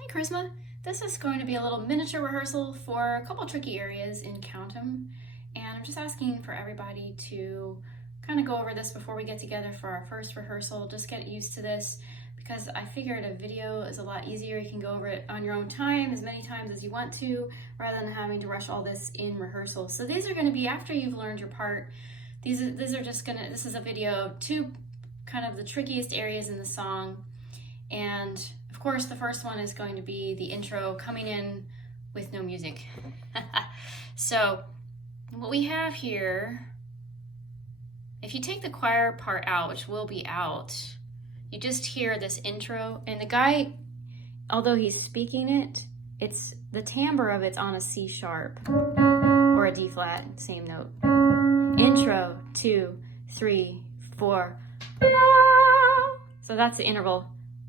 Hi Charisma! This is going to be a little miniature rehearsal for a couple tricky areas in Count 'Em, and I'm just asking for everybody to kind of go over this before we get together for our first rehearsal. Just get used to this because I figured a video is a lot easier. You can go over it on your own time as many times as you want to rather than having to rush all this in rehearsal. So these are going to be after you've learned your part. This is a video of two kind of the trickiest areas in the song. And of course, the first one is going to be the intro coming in with no music. So what we have here, if you take the choir part out, which will be out, you just hear this intro, and the guy, although he's speaking it, it's the timbre of it's on a C sharp or a D flat, same note. Intro, 2, 3, 4. So that's the interval.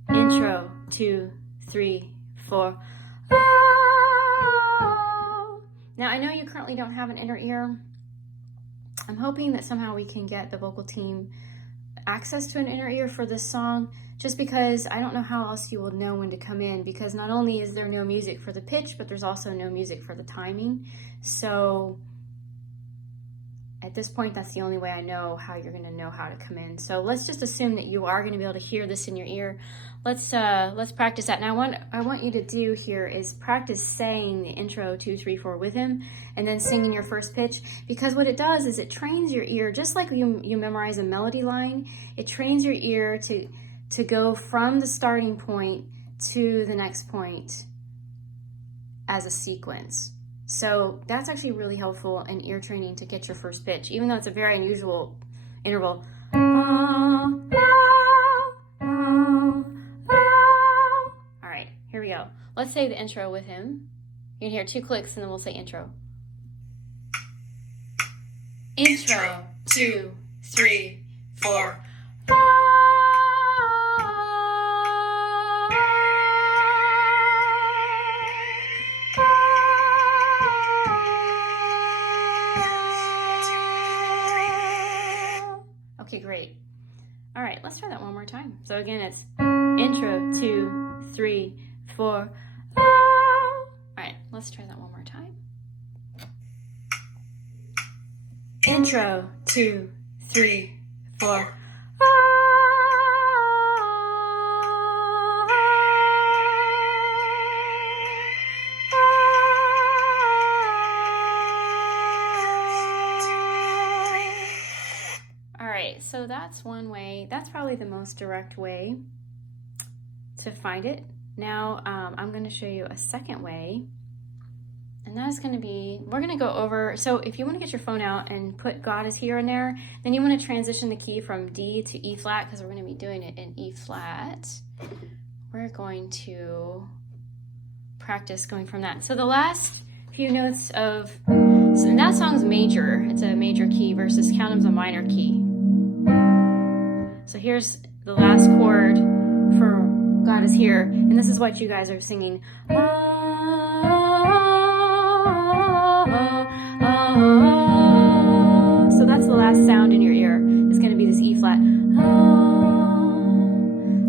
Intro, 2, 3, 4. Now I know you currently don't have an inner ear. I'm hoping that somehow we can get the vocal team access to an inner ear for this song, just because I don't know how else you will know when to come in, because not only is there no music for the pitch, but there's also no music for the timing. So at this point, that's the only way I know how you're going to know how to come in. So let's just assume that you are going to be able to hear this in your ear. Let's practice that. Now, what I want you to do here is practice saying the intro 2, 3, 4 with him, and then singing your first pitch. Because what it does is it trains your ear, just like you memorize a melody line. It trains your ear to go from the starting point to the next point as a sequence. So that's actually really helpful in ear training to get your first pitch, even though it's a very unusual interval. All right, here we go. Let's say the intro with him. You can hear 2 clicks and then we'll say intro. Intro, 2, 3, 4. Okay, great. All right, let's try that one more time. So again, it's intro, 2, 3, 4. All right, let's try that one more time. Intro, 2, 3, 4. So that's one way. That's probably the most direct way to find it. Now I'm going to show you a second way, and that is going to be, we're going to go over, so if you want to get your phone out and put God Is Here in there, then you want to transition the key from D to E flat, because we're going to be doing it in E flat. We're going to practice going from that. So the last few notes of, so that song's major. It's a major key versus Count 'Em's a minor key. So here's the last chord for God Is Here, and this is what you guys are singing. So that's the last sound in your ear. It's going to be this E flat.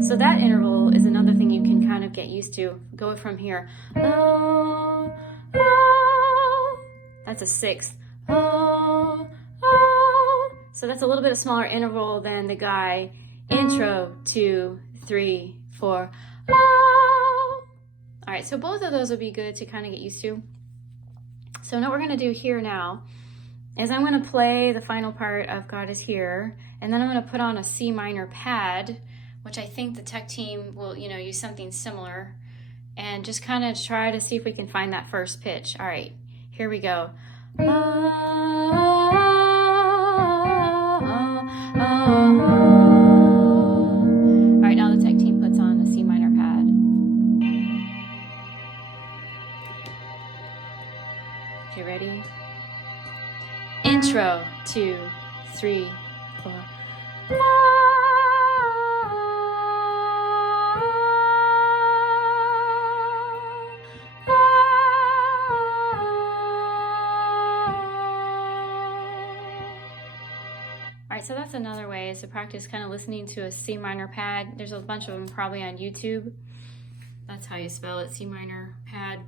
So that interval is another thing you can kind of get used to. Go from here. That's a 6th. So that's a little bit of smaller interval than the guy. Intro, 2, 3, 4. All right, so both of those would be good to kind of get used to. So what we're going to do here now is I'm going to play the final part of God Is Here, and then I'm going to put on a C minor pad, which I think the tech team will, use something similar, and just kind of try to see if we can find that first pitch. All right, here we go. All right, now the tech team puts on a C minor pad. Okay, ready? Intro, 2, 3, 4. All right, so that's another way is to practice kind of listening to a C minor pad. There's a bunch of them probably on YouTube. That's how you spell it, C minor pad.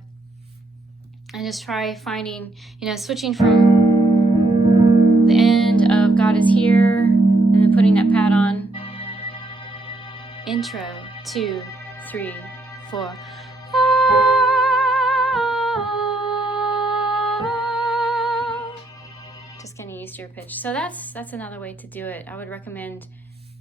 And just try finding, switching from the end of God is here, and then putting that pad on. Intro, 2, 3, 4. Just getting used to your pitch. So that's another way to do it. I would recommend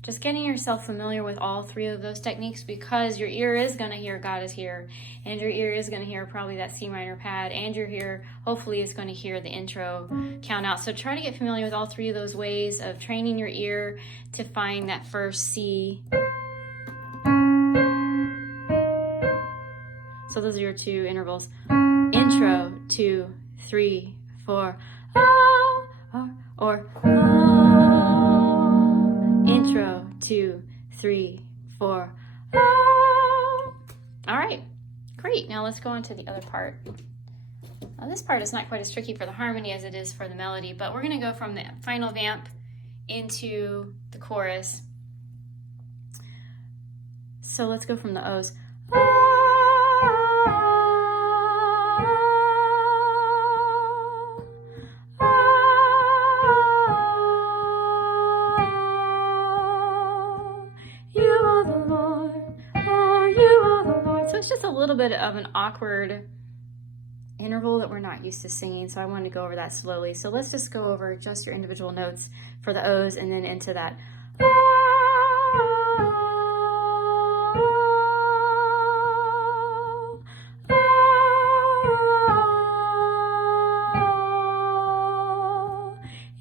just getting yourself familiar with all 3 of those techniques, because your ear is going to hear God is here, and your ear is going to hear probably that C minor pad, and your ear hopefully is going to hear the intro count out. So try to get familiar with all 3 of those ways of training your ear to find that first C. So those are your 2 intervals. Intro, 2, 3, 4. Or intro, 2, 3, 4. All right, great. Now let's go on to the other part. Now this part is not quite as tricky for the harmony as it is for the melody, but we're going to go from the final vamp into the chorus. So let's go from the O's. So it's just a little bit of an awkward interval that we're not used to singing, so I wanted to go over that slowly. So let's just go over just your individual notes for the O's and then into that.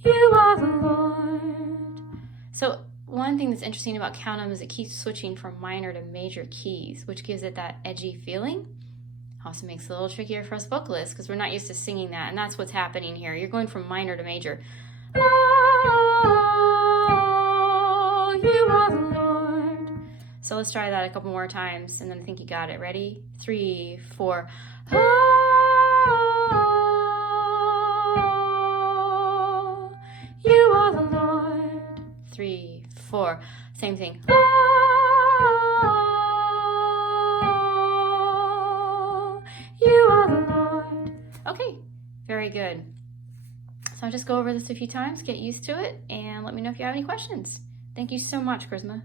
You are the Lord. So one thing that's interesting about Count 'Em is it keeps switching from minor to major keys, which gives it that edgy feeling. Also makes it a little trickier for us vocalists because we're not used to singing that, and that's what's happening here. You're going from minor to major. Oh, you are the Lord. So let's try that a couple more times, and then I think you got it. Ready? 3, 4. Oh, you are the Lord. 3, 4. Same thing. You are the Lord. Okay, very good. So I'll just go over this a few times, get used to it, and let me know if you have any questions. Thank you so much, Charisma.